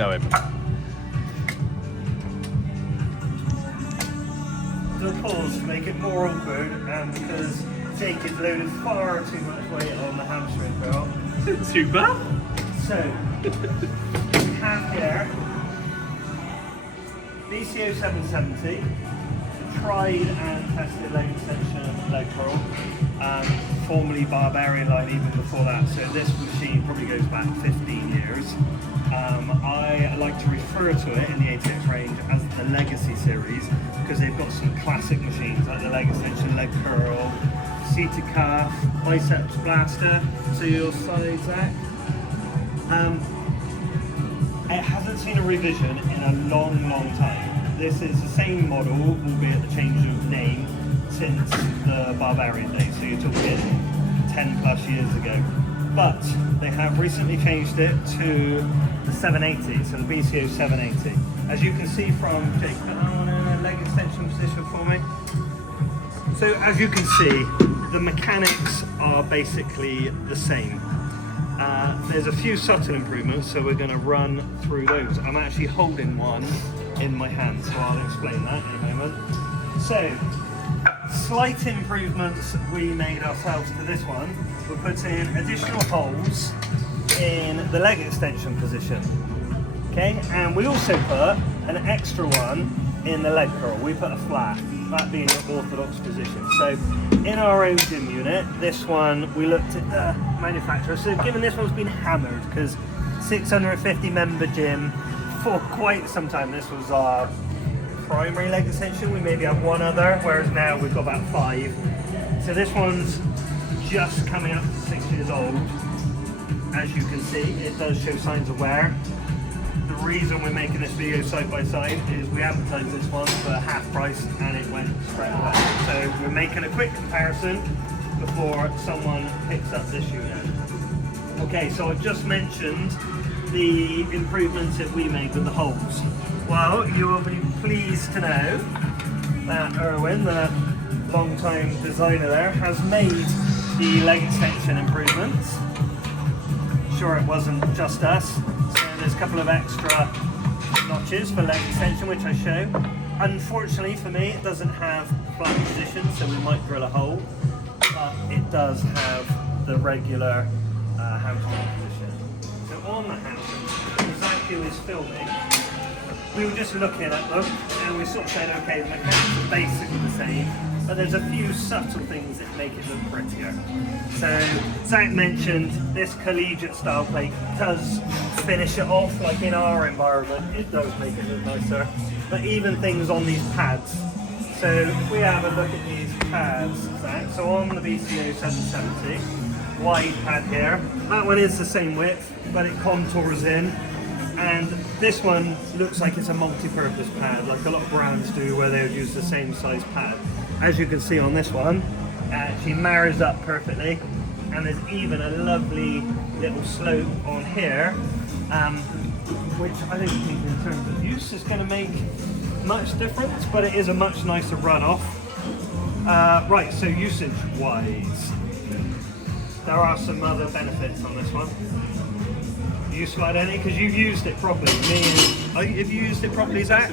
going. The pause to make it more awkward, and because Jake has loaded far too much weight on the hamstring belt. Too bad. So, we have here BCO-770, tried and tested leg extension leg curl, formerly Barbarian line even before that, so this machine probably goes back 15 years. I like to refer to it in the ATX range as the Legacy series because they've got some classic machines like the leg extension leg curl, seated calf, biceps blaster, so your side Zach. It hasn't seen a revision in a long time. This is the same model, albeit the change of name, since the Barbarian days, so you're talking 10 plus years ago. But they have recently changed it to the 780, so the BCO 780. As you can see from Jake, put that on a leg extension position for me. So as you can see, the mechanics are basically the same. There's a few subtle improvements, so we're going to run through those. I'm actually holding one in my hand, so I'll explain that in a moment. So, slight improvements we made ourselves to this one. We're putting additional holes in the leg extension position. Okay, and we also put an extra one in the leg curl. We put a flat, that being the orthodox position. So in our own gym unit, this one, we looked at the manufacturer. So given this one's been hammered, because 650 member gym, for quite some time, this was our primary leg extension. We maybe have one other, whereas now we've got about 5. So this one's just coming up to 6 years old. As you can see, it does show signs of wear. The reason we're making this video side by side is we advertised this one for half price and it went straight away. So we're making a quick comparison before someone picks up this unit. Okay, so I've just mentioned the improvements that we made with the holes. Well, you will be pleased to know that Erwin, the long-time designer there, has made the leg extension improvements. Sure, it wasn't just us. So there's a couple of extra notches for leg extension, which I show. Unfortunately for me, it doesn't have flat position, so we might drill a hole, but it does have the regular hamstring position. So on the hamstring, as Zach was filming, we were just looking at them and we sort of said, okay, the mechanics are basically the same, but there's a few subtle things that make it look prettier. So Zach mentioned this collegiate style plate does finish it off, like in our environment, it does make it look nicer. But even things on these pads. So if we have a look at these pads, Zach, so on the BCO 770, wide pad here, that one is the same width, but it contours in. And this one looks like it's a multi-purpose pad, like a lot of brands do, where they would use the same size pad. As you can see on this one, she marries up perfectly, and there's even a lovely little slope on here, which I don't think in terms of use is going to make much difference, but it is a much nicer runoff. Right, so usage-wise, there are some other benefits on this one. You slide any? Because you've used it properly. Have you used it properly, Zach?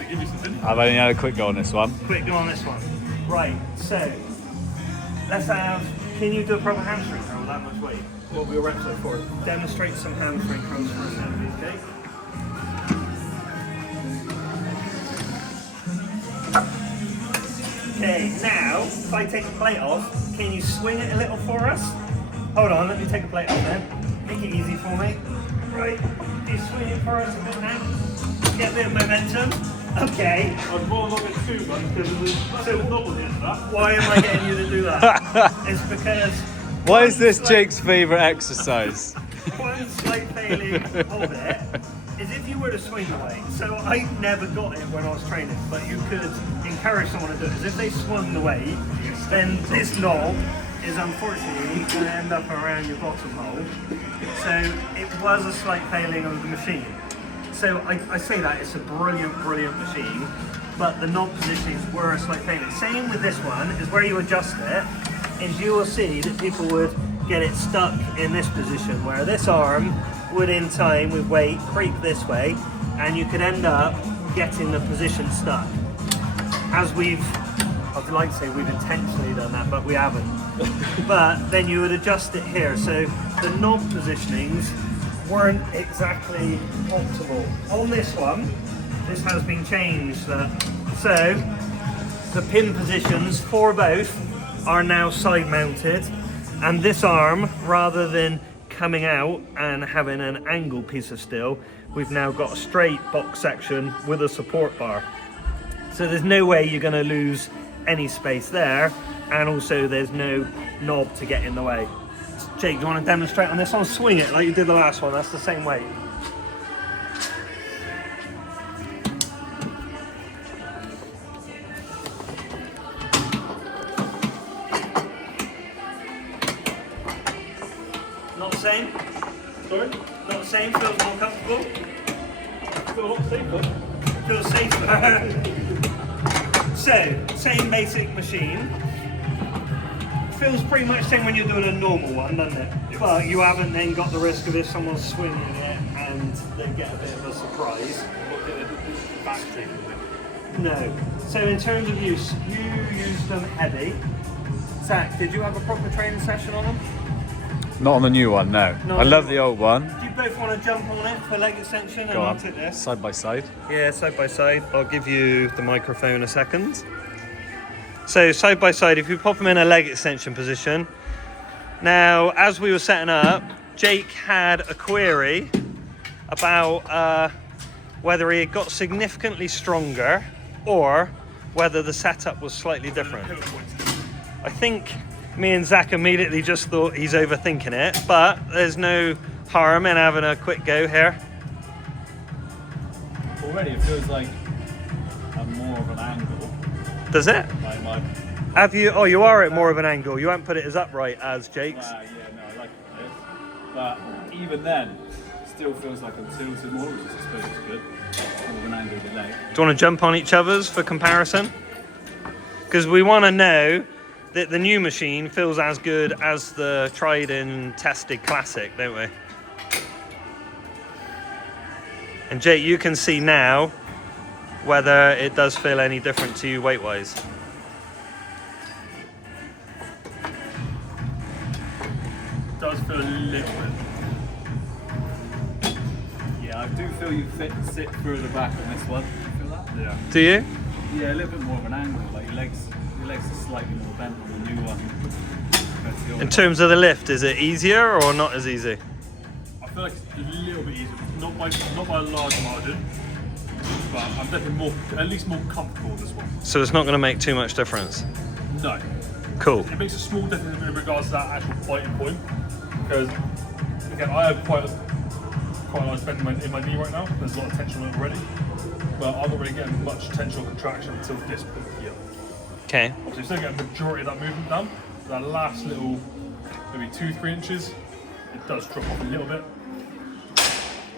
I've only had a quick go on this one. Quick go on this one. Right, so let's have, can you do a proper hamstring curl with that much weight? What will be your reps like for? Demonstrate some hamstring curls for us now, okay? Okay, now, if I take a plate off, can you swing it a little for us? Hold on, let me take a plate off then. Make it easy for me. Right, can you swing it for us a bit now? Get a bit of momentum. Okay. I'd roll a bit too much because So double hit that. why am I getting you to do that? It's because What is this Jake's favourite exercise? one slight failing of it is if you were to swing the weight. So I never got it when I was training, but you could encourage someone to do it. Is if they swung the weight, then this knob is unfortunately going to end up around your bottom hole. So it was a slight failing of the machine. So I say that it's a brilliant machine, but the knob positions were a slight failing. Same with this one, is where you adjust it, is you will see that people would get it stuck in this position, where this arm would in time with weight creep this way, and you could end up getting the position stuck. As I'd like to say we've intentionally done that, but we haven't. But then you would adjust it here. So the knob positionings weren't exactly optimal. On this one, this has been changed. So the pin positions for both are now side mounted, and this arm, rather than coming out and having an angled piece of steel, we've now got a straight box section with a support bar. So there's no way you're going to lose any space there, and also there's no knob to get in the way. Jake, do you want to demonstrate on this one? Swing it like you did the last one, that's the same weight. Not the same? Sorry? Not the same, feels more comfortable? Feel a lot safer. Feels safer. So, same basic machine. Feels pretty much the same when you're doing a normal one, doesn't it? Yes. But you haven't then got the risk of if someone's swinging it and they get a bit of a surprise. Back thing with it. No. So in terms of use, you use them heavy. Zach, did you have a proper training session on them? Not on the new one, no. Not I on love the the old one. Do you both want to jump on it for leg extension? Go and on. I'll take this. Side by side. Yeah, side by side. I'll give you the microphone a second. So side by side, if you pop them in a leg extension position. Now, as we were setting up, Jake had a query about whether he had got significantly stronger or whether the setup was slightly different. I think me and Zach immediately just thought he's overthinking it, but there's no harm in having a quick go here. Already it feels like a more of an angle. Does it? Like Have you? Oh, you are at more of an angle. You haven't put it as upright as Jake's. yeah, no, I like this. But even then, still feels like I'm tilted more, which I suppose is good. More of an angle with the leg. Do you want to jump on each other's for comparison? Because we want to know that the new machine feels as good as the tried and tested classic, don't we? And Jake, you can see now whether it does feel any different to you weight-wise. Does feel a little bit. Yeah, I do feel you sit further back on this one. You feel that? Yeah. Do you? Yeah, a little bit more of an angle. Like your legs are slightly more bent on the new one. compared to the old In one. terms of the lift, is it easier or not as easy? I feel like it's a little bit easier. Not by a large margin, but I'm definitely at least more comfortable with this one. So it's not going to make too much difference. No. Cool. It makes a small difference in regards to that actual biting point, because again I have quite a large bend in my knee right now. There's a lot of tension on it already, but I'm not really getting much tension or contraction until this point here. Okay. Obviously, still get a majority of that movement done. That last little, maybe 2-3 inches, it does drop off a little bit,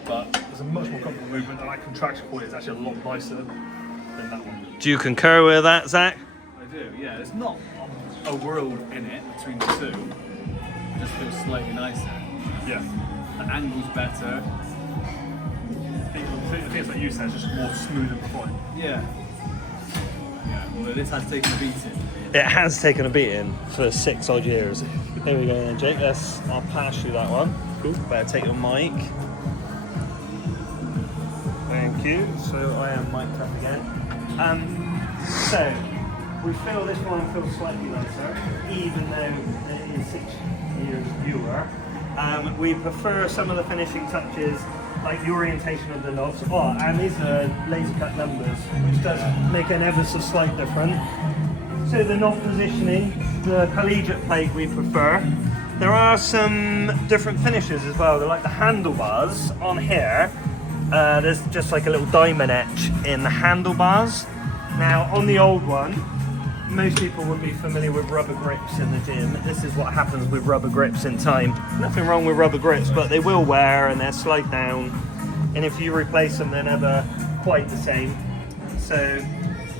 but there's a much more comfortable movement, and that contraction point is actually a lot nicer than that one. Do you concur with that, Zach? I do, yeah. There's not a world in it between the two. It just feels slightly nicer. Yeah. The angle's better. I think it's like you said, it's just more smooth and fine. Yeah. Yeah, although this has taken a beating. It has taken a beating for 6 odd years. There we go then, Jake. I'll pass you that one. Cool. Better take your mic. Thank you. So I am mic'd up again. So we feel this one feels slightly nicer, even though it is 6 years newer. We prefer some of the finishing touches, like the orientation of the knobs. Oh, and these are laser cut numbers, which does make an ever so slight difference. So the knob positioning, the collegiate plate we prefer. There are some different finishes as well. They're like the handlebars on here. There's just like a little diamond etch in the handlebars. Now on the old one, most people would be familiar with rubber grips in the gym. This is what happens with rubber grips in time. Nothing wrong with rubber grips, but they will wear and they'll slide down. And if you replace them, they're never quite the same. So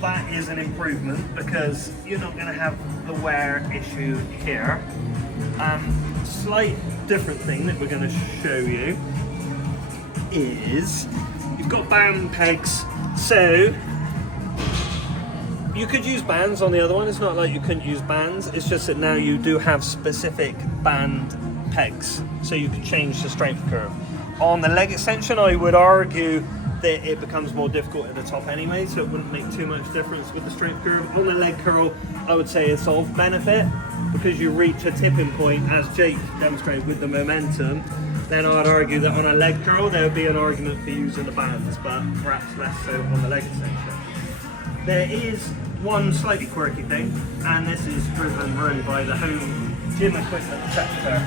that is an improvement because you're not going to have the wear issue here. Slight different thing that we're going to show you is you've got band pegs. So you could use bands on the other one. It's not like you couldn't use bands. It's just that now you do have specific band pegs, so you can change the strength curve. On the leg extension, I would argue that it becomes more difficult at the top anyway, so it wouldn't make too much difference with the strength curve. On the leg curl, I would say it's of benefit because you reach a tipping point, as Jake demonstrated with the momentum. Then I'd argue that on a leg curl, there would be an argument for using the bands, but perhaps less so on the leg extension. There is one slightly quirky thing, and this is driven really by the home gym equipment sector.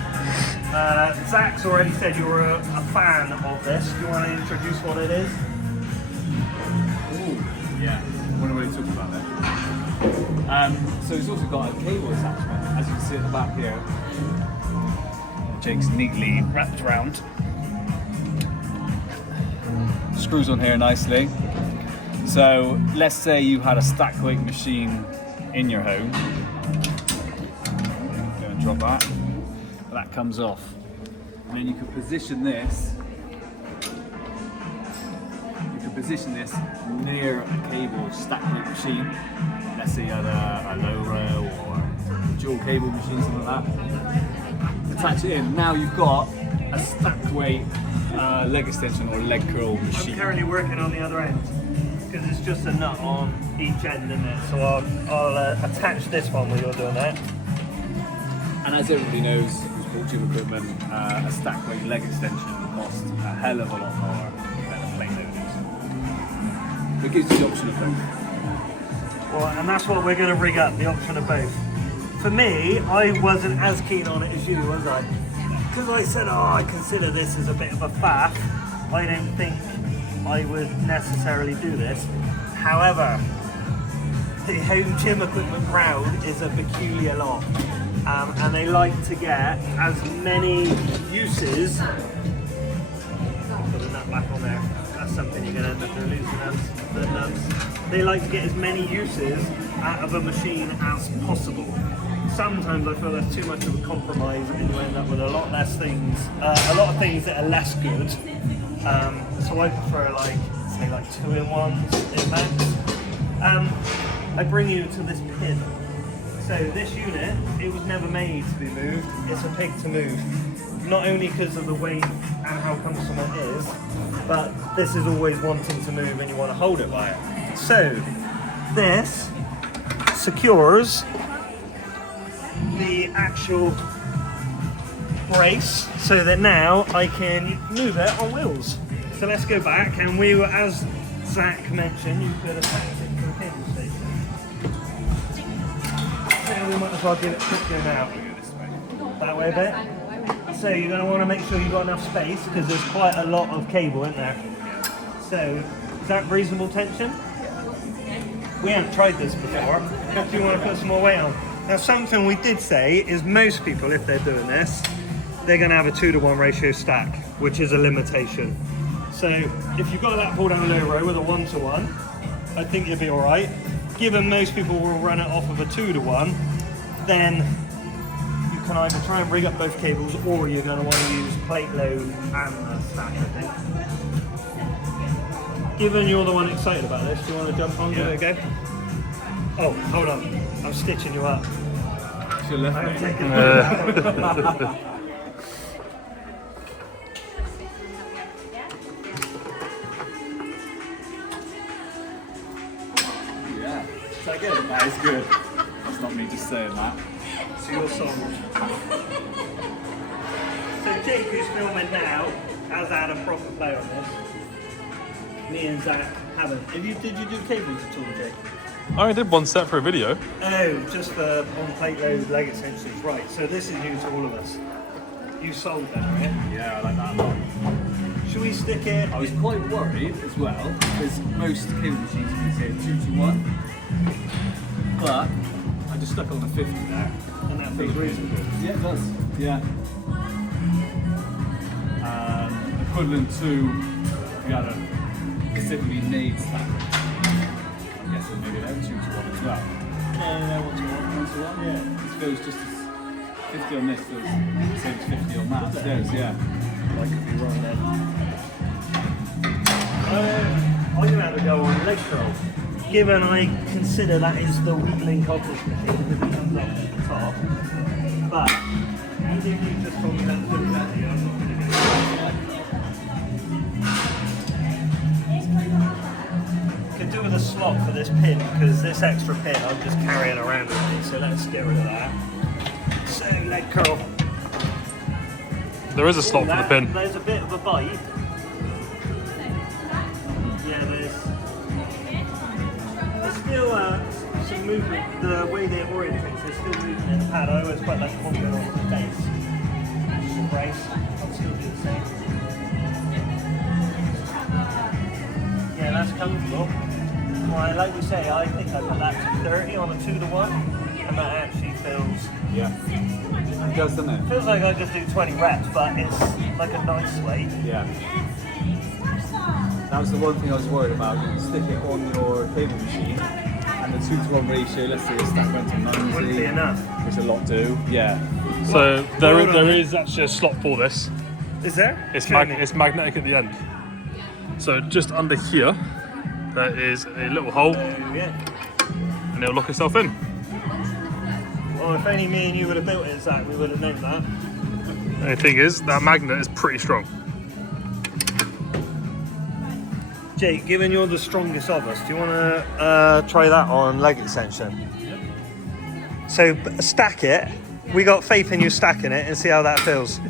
Zach's already said you're a fan of this. Do you want to introduce what it is? Ooh, yeah. I wonder what he's talking about there. So it's also got a cable attachment, as you can see at the back here. Jake's neatly wrapped around. Screws on here nicely. So let's say you had a stack weight machine in your home. Go and drop that. That comes off. And then you can position this. You can position this near a cable stack weight machine. Let's say you had a low row or a dual cable machine, something like that. Attach it in. Now you've got a stacked weight leg extension or leg curl machine. I'm currently working on the other end because it's just a nut on each end, isn't it? So I'll attach this one while you're doing that. And as everybody knows who's bought gym equipment, a stack weight leg extension will cost a hell of a lot more than a plate load. It gives you the option of both. Well, and that's what we're going to rig up, the option of both. For me, I wasn't as keen on it as you, was I? Because I said, I consider this as a bit of a faff. I don't think I would necessarily do this. However, the home gym equipment crowd is a peculiar lot. And they like to get as many uses. Put the nut back on there. That's something you're going to end up losing the nuts. They like to get as many uses out of a machine as possible. Sometimes I feel that's too much of a compromise and you end up with a lot less things, a lot of things that are less good. So I prefer say 2-in-1s in max. I bring you to this pin. So this unit, it was never made to be moved. It's a pig to move. Not only because of the weight and how cumbersome it is, but this is always wanting to move and you want to hold it by it. So this secures the actual brace so that now I can move it on wheels. So let's go back, and we were, as Zach mentioned, you could attach it to the cable station. So we might as well give it a quick go now. That way a bit. So you're going to want to make sure you've got enough space because there's quite a lot of cable in there. So is that reasonable tension? We haven't tried this before. Do you want to put some more weight on? Now something we did say is most people, if they're doing this, they're going to have a 2-to-1 ratio stack, which is a limitation. So if you've got that pull down low row with a 1-to-1, I think you'll be all right. Given most people will run it off of a 2-to-1, then you can either try and rig up both cables or you're going to want to use plate load and a stack, I think. Given you're the one excited about this, do you want to jump on, give it a go? Oh, hold on. I'm stitching you up. Should have left me. Yeah. Is that good? That is good. That's not me just saying that. So you're sold. So Jake, who's filming now, has had a proper play on this. Me and Zach haven't. Did you do cables at all, Jake? I only did one set for a video. Oh, just for on plate load leg extensions, right. So this is new to all of us. You sold that, right? Yeah, I like that a lot. Should we stick it? I was quite worried as well, because most cable machines you can say 2-to-1, but I just stuck on the 50 there. And that feels reasonable. Yeah, it does. Yeah. Equivalent to if you had a specifically made stack. I'm guessing maybe they're 2-to-1 as well. Yeah, 1-to-1. Yeah. This feels just as 50 on this feels the same as 50 on that upstairs, yeah. I could be wrong then. I'm going to have a go on leg curl. Given I consider that is the weak link of this machine because it comes up at the top. But even if you just told me that to do that, I'm not going to do that. Could do with a slot for this pin because this extra pin I'm just carrying around with me. So let's get rid of that. So leg curl. There is a slot for the pin. There's a bit of a bite. Yeah, there's still some movement. The way they orientate, there's still movement in the pad. I always quite like to hold it on the base. The brace, I'll still do the same. Yeah, that's comfortable. Well, like we say, I think I put that to 30 on a 2-to-1, and that actually feels. Yeah. It does, doesn't it? Feels like I just do 20 reps, but it's like a nice weight. Yeah. That was the one thing I was worried about. You stick it on your cable machine, and the 2-to-1 ratio, let's say a stack went to 90. Wouldn't be enough. Which a lot do. Yeah. So there is actually a slot for this. Is there? It's magnetic at the end. So just under here, there is a little hole, Yeah. and it'll lock itself in. Well, if only me and you would have built it, Zach, we would have known that. And the thing is, that magnet is pretty strong. Jake, given you're the strongest of us, do you want to try that on leg extension? Yep. So stack it. We got faith in you stacking it and see how that feels.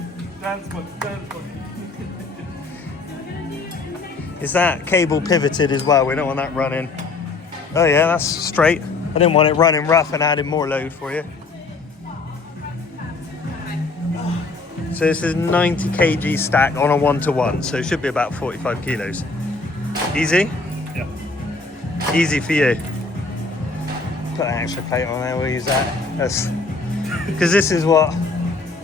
Is that cable pivoted as well? We don't want that running. Oh yeah, that's straight. I didn't want it running rough and adding more load for you. So this is 90 kg stack on a 1-to-1, so it should be about 45 kilos. Easy? Yeah. Easy for you. Put an extra plate on there, we'll use that. Because this is what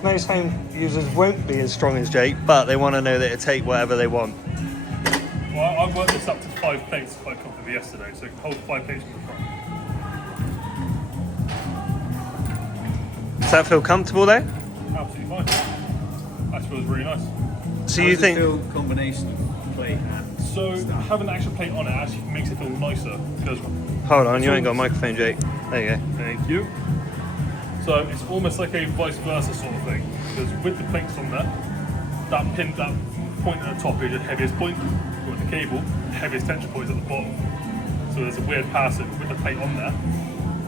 most home users won't be as strong as Jake, but they want to know that it'll take whatever they want. Well, I've worked this up to 5 plates quite comfortably yesterday, so hold 5 plates from the front. Does that feel comfortable though? Absolutely fine. That feels really nice. So How you does think? it feel combination of plate and So having an extra plate on it actually makes it feel nicer. Because Hold on, you ain't got a microphone, Jake. There you go. thank you. So it's almost like a vice versa sort of thing. Because with the plates on there, that pin, that point at the top is the heaviest point. With the cable, the heaviest tension point is at the bottom. So there's a weird passing with the plate on there.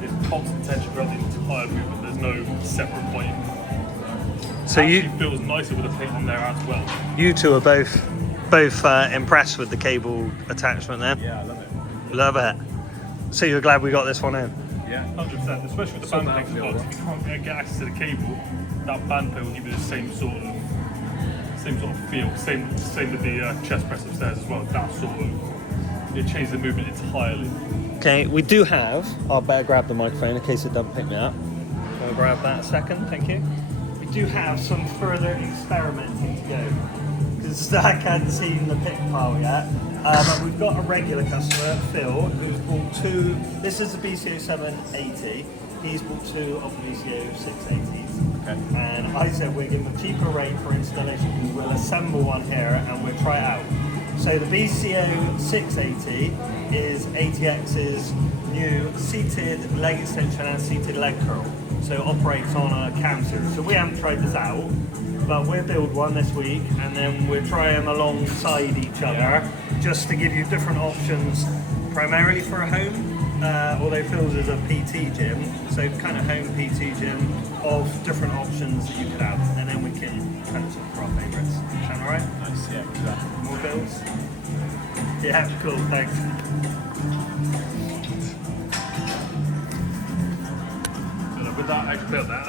There's constant tension throughout the entire movement. There's no separate point. So It you actually feels nicer with the plate on there as well. you two are both impressed with the cable attachment then? yeah, I love it. Love it. So you're glad we got this one in? Yeah. 100%, especially with the Sort band that plate as well. out. If you can't get access to the cable, that band plate will give you the same sort of feel. Same with the chest press upstairs as well. That sort of, it changes the movement entirely. Okay, we do have, I'll better grab the microphone in case it doesn't pick me up. I'll grab that a second, thank you. We do have some further experimenting to go. Because Stack hadn't seen the pick pile yet. But we've got a regular customer, Phil, who's bought 2, this is the BCO-780. He's bought 2 of the BCO-680s. Okay. And I said we'll give him a cheaper rate for installation because we'll assemble one here and we'll try it out. So the BCO-680 is ATX's new seated leg extension and seated leg curl. So it operates on a cam series. So we haven't tried this out, but we'll build one this week and then we'll try them alongside each other just to give you different options, primarily for a home. Although Phil's is a PT gym, so kind of home PT gym of different options that you could have, and then we can post it for our favourites. Sound alright? Nice, yeah, exactly. More builds? Yeah, cool, thanks. So with that extra plate on there,